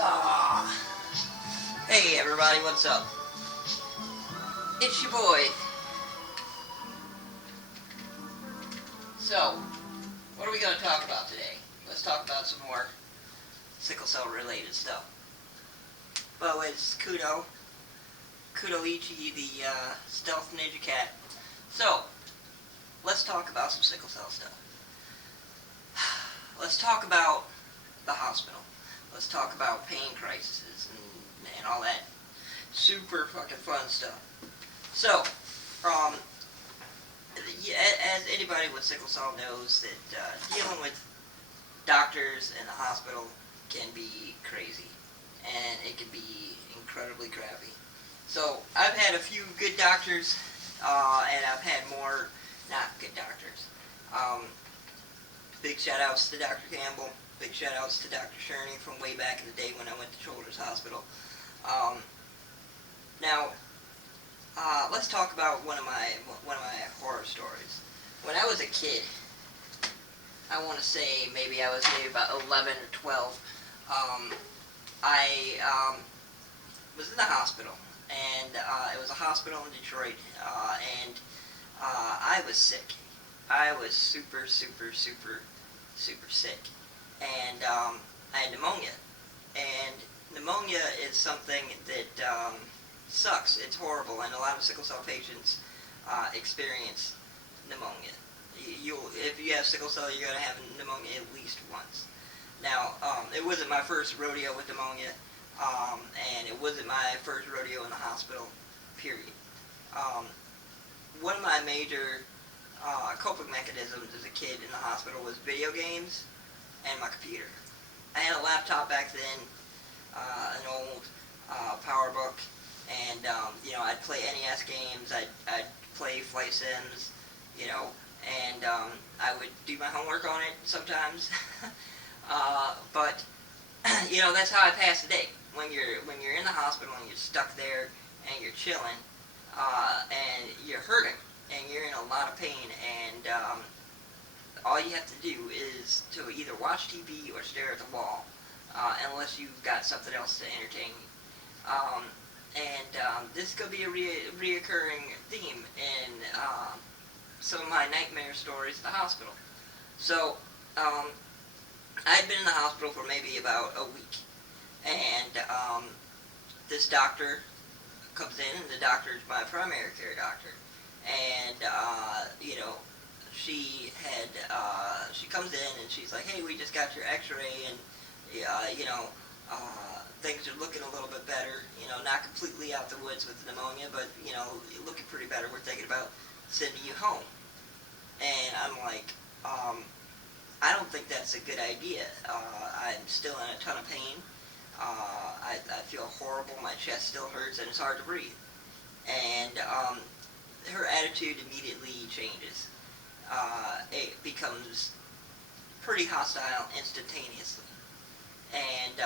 Ah. Hey everybody, what's up? It's your boy. So, what are we going to talk about today? Let's talk about some more sickle cell related stuff. By the way, this is Kudoichi, the stealth ninja cat. So, let's talk about some sickle cell stuff. Let's talk about the hospital. Let's talk about pain crises and all that super fucking fun stuff. So, as anybody with sickle cell knows, that dealing with doctors in the hospital can be crazy, and it can be incredibly crappy. So, I've had a few good doctors, and I've had more not good doctors. Big shout outs to Dr. Campbell. Big shout outs to Dr. Sherney from way back in the day when I went to Children's Hospital. Now, let's talk about one of my horror stories. When I was a kid, I want to say maybe I was about 11 or 12. I was in the hospital, and it was a hospital in Detroit, and I was sick. I was super sick, and I had pneumonia. And pneumonia is something that sucks. It's horrible, and a lot of sickle cell patients experience pneumonia. If you have sickle cell, you're going to have pneumonia at least once. Now, it wasn't my first rodeo with pneumonia, and it wasn't my first rodeo in the hospital, period. One of my major coping mechanisms as a kid in the hospital was video games and my computer. I had a laptop back then, an old PowerBook, and I'd play NES games. I'd play Flight Sims, and I would do my homework on it sometimes. But that's how I pass the day. When you're in the hospital and you're stuck there and you're chilling, and you're hurting and you're in a lot of pain, and all you have to do is to either watch TV or stare at the wall, unless you've got something else to entertain you. This could be a reoccurring theme in some of my nightmare stories at the hospital. So, I'd been in the hospital for maybe about a week, and this doctor comes in, and the doctor is my primary care doctor, and she comes in and she's like, hey, we just got your x-ray, and things are looking a little bit better, not completely out the woods with the pneumonia, but looking pretty better. We're thinking about sending you home. And I'm like, I don't think that's a good idea. I'm still in a ton of pain. I feel horrible. My chest still hurts, and it's hard to breathe. And her attitude immediately changes. It becomes pretty hostile instantaneously. And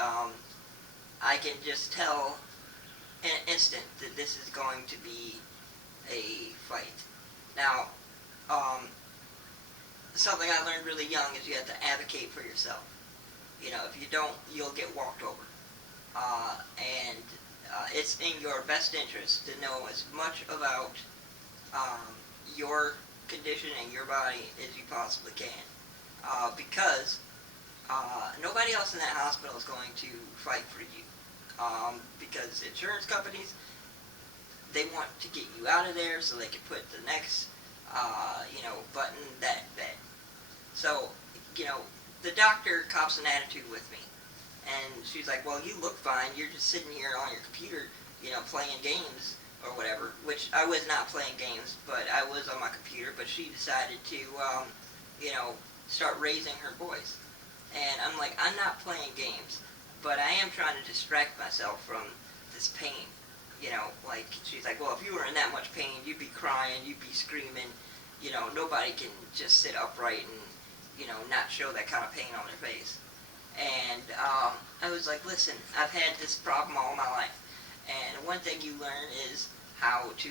I can just tell in an instant that this is going to be a fight. Now, something I learned really young is you have to advocate for yourself. If you don't, you'll get walked over. It's in your best interest to know as much about your condition and your body as you possibly can. Because nobody else in that hospital is going to fight for you. Because insurance companies, they want to get you out of there so they can put the next, button that. So, the doctor cops an attitude with me. And she's like, well, you look fine. You're just sitting here on your computer, playing games or whatever, which I was not playing games, but I was on my computer. But she decided to, start raising her voice. And I'm like, I'm not playing games, but I am trying to distract myself from this pain. She's like, well, if you were in that much pain, you'd be crying, you'd be screaming. Nobody can just sit upright and, not show that kind of pain on their face. And I was like, listen, I've had this problem all my life. And one thing you learn is how to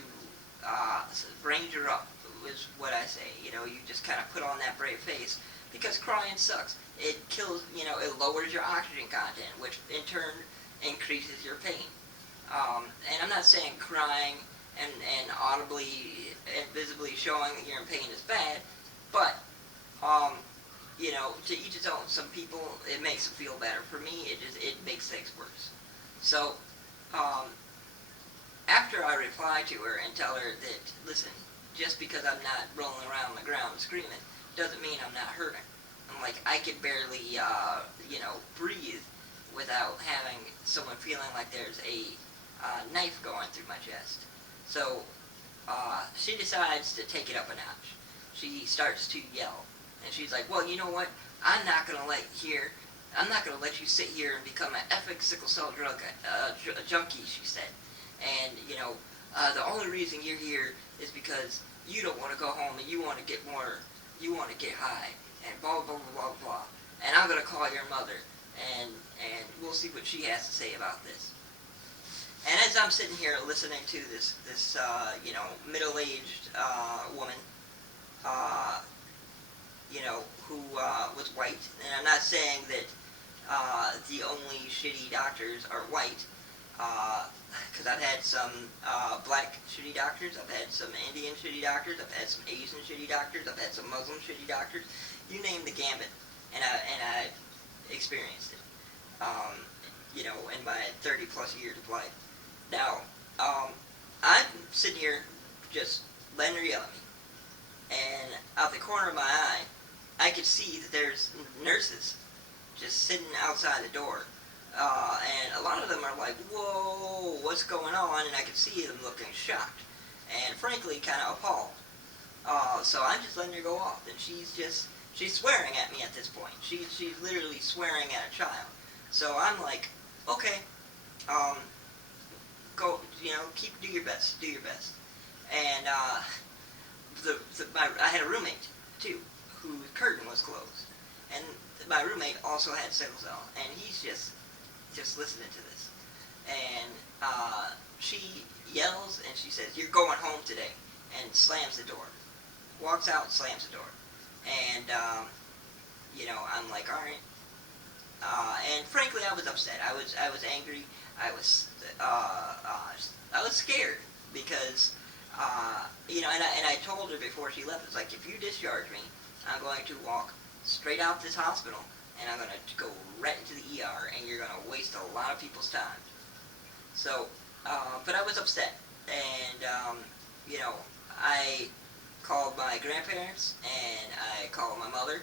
ranger up, is what I say. You just kind of put on that brave face because crying sucks. It kills, it lowers your oxygen content, which in turn increases your pain. And I'm not saying crying and audibly and visibly showing that you're in pain is bad, but to each its own. Some people, it makes them feel better. For me, it makes things worse. So after I reply to her and tell her that, listen, just because I'm not rolling around on the ground screaming doesn't mean I'm not hurting. I'm like, I can barely breathe without having someone feeling like there's a knife going through my chest. So she decides to take it up a notch. She starts to yell, and she's like, well, you know what? I'm not gonna let you sit here and become an epic sickle cell junkie, she said. And the only reason you're here is because you don't want to go home and you want to get high, and blah blah blah blah blah. And I'm gonna call your mother, and we'll see what she has to say about this. And as I'm sitting here listening to this middle-aged woman, who was white, and I'm not saying that the only shitty doctors are white, because I've had some black shitty doctors, I've had some Indian shitty doctors, I've had some Asian shitty doctors, I've had some Muslim shitty doctors. You name the gambit, and I experienced it. In my 30 plus years of life. Now, I'm sitting here just letting her yell at me, and out the corner of my eye, I could see that there's nurses just sitting outside the door. And a lot of them are like, whoa, what's going on? And I could see them looking shocked and frankly kind of appalled. So I'm just letting her go off, and she's swearing at me at this point. She's literally swearing at a child. So I'm like, okay, go, do your best. And I had a roommate too, whose curtain was closed, and my roommate also had sickle cell, and he's just listening to this, and she yells and she says, "You're going home today," and slams the door, walks out, slams the door, and I'm like, all right. And frankly, I was upset. I was angry. I was scared because and I told her before she left, it's like, if you discharge me, I'm going to walk straight out this hospital, and I'm going to go right into the ER, and you're going to waste a lot of people's time. So, but I was upset, and I called my grandparents, and I called my mother,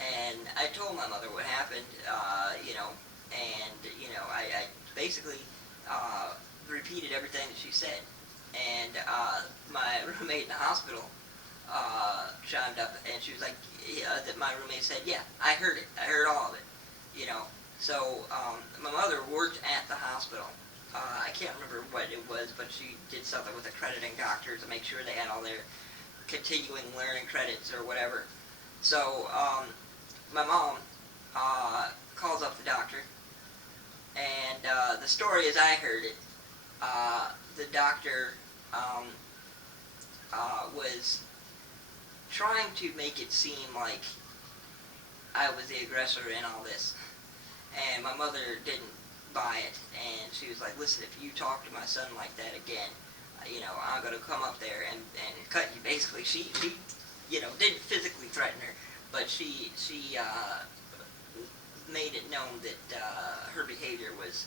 and I told my mother what happened, I basically repeated everything that she said. And my roommate in the hospital chimed up, and she was like, that my roommate said, yeah, I heard it. I heard all of it. So my mother worked at the hospital. I can't remember what it was, but she did something with accrediting doctors to make sure they had all their continuing learning credits or whatever. So my mom calls up the doctor, and the story as I heard it, the doctor was trying to make it seem like I was the aggressor in all this, and my mother didn't buy it, and she was like, listen, if you talk to my son like that again, I'm going to come up there and cut you. Basically, she didn't physically threaten her, but she made it known that her behavior was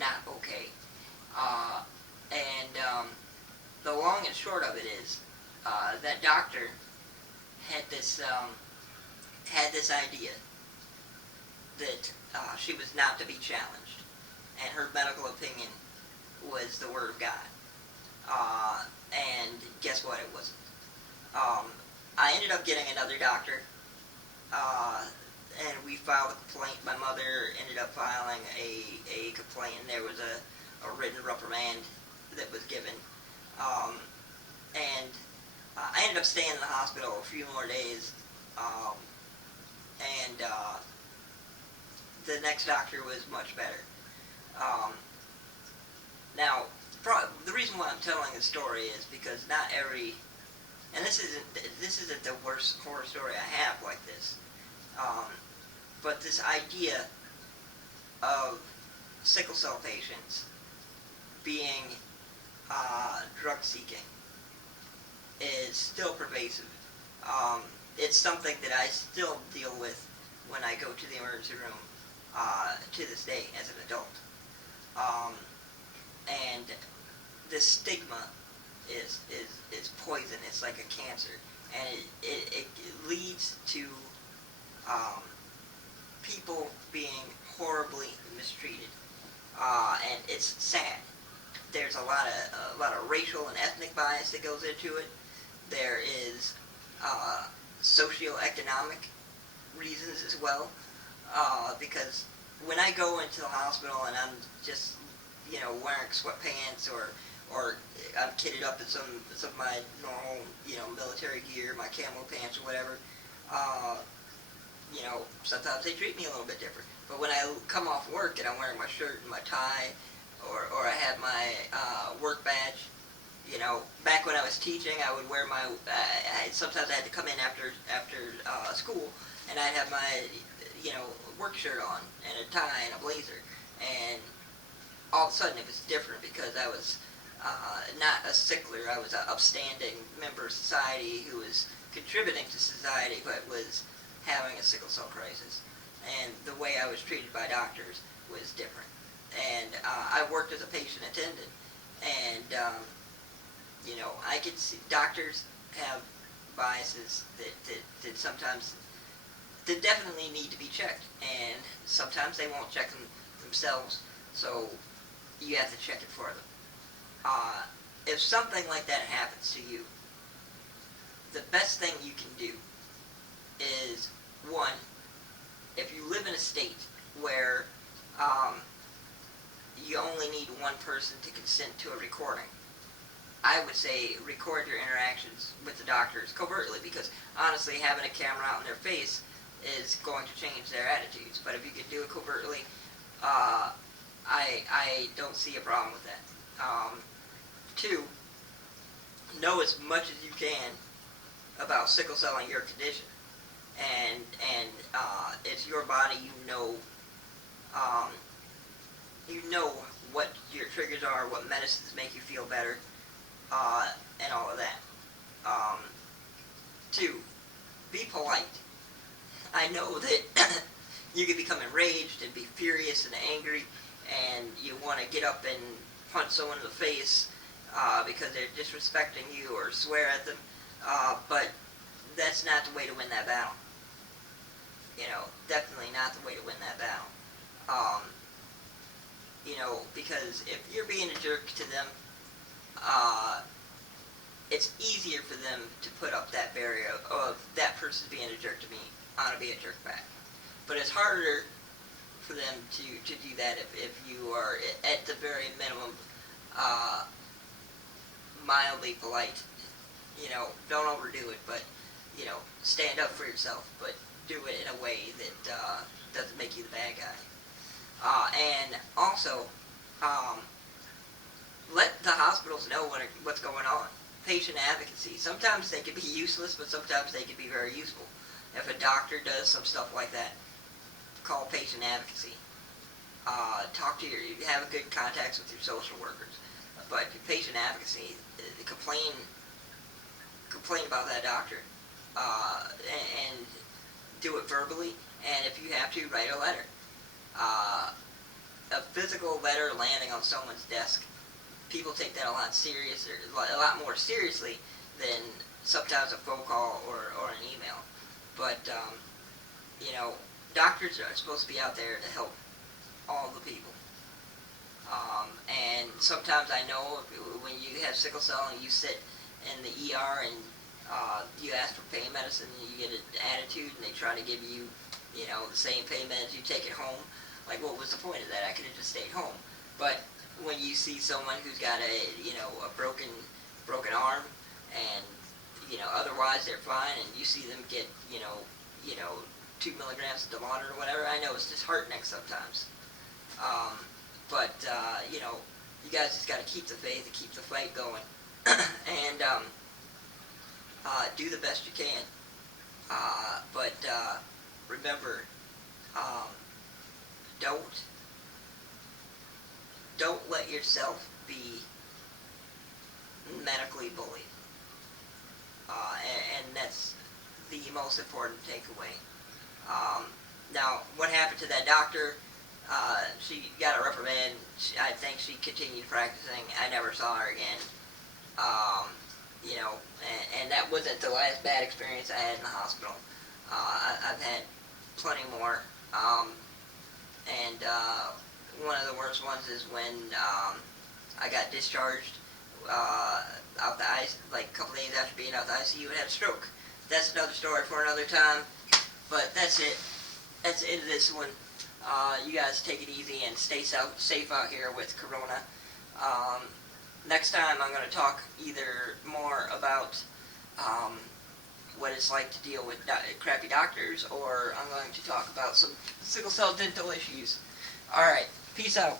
not okay. The long and short of it is, that doctor had this idea that she was not to be challenged, and her medical opinion was the word of God. And guess what? It wasn't. I ended up getting another doctor, and we filed a complaint. My mother ended up filing a complaint, and there was a written reprimand that was given. And I ended up staying in the hospital a few more days, and the next doctor was much better. Now, the reason why I'm telling this story is because not every and this isn't the worst horror story I have like this, um, but this idea of sickle cell patients being drug seeking is still pervasive. It's something that I still deal with when I go to the emergency room to this day as an adult. Um, and the stigma is poison. It's like a cancer, and it leads to um, people being horribly mistreated, and it's sad. There's a lot of racial and ethnic bias that goes into it. There is socioeconomic reasons as well, because when I go into the hospital and I'm just wearing sweatpants or I'm kitted up in some of my normal military gear, my camo pants or whatever, sometimes they treat me a little bit different. But when I come off work and I'm wearing my shirt and my tie, or I have my work badge, back when I was teaching, I would wear my. Sometimes I had to come in after school, and I'd have my work shirt on and a tie and a blazer, and all of a sudden it was different because I was not a sickler. I was an upstanding member of society who was contributing to society, but was having a sickle cell crisis. And the way I was treated by doctors was different. And I worked as a patient attendant, and I could see doctors have biases that sometimes that definitely need to be checked, and sometimes they won't check them themselves, so you have to check it for them. If something like that happens to you, the best thing you can do is, one, if you live in a state where you only need one person to consent to a recording, I would say record your interactions with the doctors covertly, because honestly, having a camera out in their face is going to change their attitudes. But if you can do it covertly, I don't see a problem with that. Two, know as much as you can about sickle cell and your condition, and it's your body. You know what your triggers are, what medicines make you feel better, and all of that. Two, be polite. I know that you can become enraged and be furious and angry, and you want to get up and punch someone in the face because they're disrespecting you or swear at them, but that's not the way to win that battle. Definitely not the way to win that battle. Because if you're being a jerk to them, it's easier for them to put up that barrier of that person being a jerk to me, I want to be a jerk back. But it's harder for them to do that if you are, at the very minimum, mildly polite. Don't overdo it, but, stand up for yourself, but do it in a way that doesn't make you the bad guy. And also, let the hospitals know what's going on. Patient advocacy. Sometimes they can be useless, but sometimes they can be very useful. If a doctor does some stuff like that, call patient advocacy. Have a good contacts with your social workers. But patient advocacy, complain about that doctor, and do it verbally. And if you have to, write a letter. A physical letter landing on someone's desk, people take that a lot more seriously than sometimes a phone call or an email. But doctors are supposed to be out there to help all the people. And sometimes I know when you have sickle cell and you sit in the ER and you ask for pain medicine, and you get an attitude, and they try to give you, the same pain meds, you take it home. Like, what was the point of that? I could have just stayed home. But when you see someone who's got a broken arm, and otherwise they're fine, and you see them get 2 milligrams of Dilaudid or whatever, I know it's disheartening sometimes. But you guys just got to keep the faith and keep the fight going. And do the best you can. But remember, um, don't let yourself be medically bullied. And that's the most important takeaway. Now, what happened to that doctor? She got a reprimand. I think she continued practicing. I never saw her again. And that wasn't the last bad experience I had in the hospital. I've had plenty more. And one of the worst ones is when I got discharged out the ICU, like a couple days after being out the ICU and had a stroke. That's another story for another time. But that's it. That's the end of this one. You guys take it easy and stay safe out here with Corona. Next time I'm going to talk either more about what it's like to deal with crappy doctors, or I'm going to talk about some sickle cell dental issues. Alright, peace out.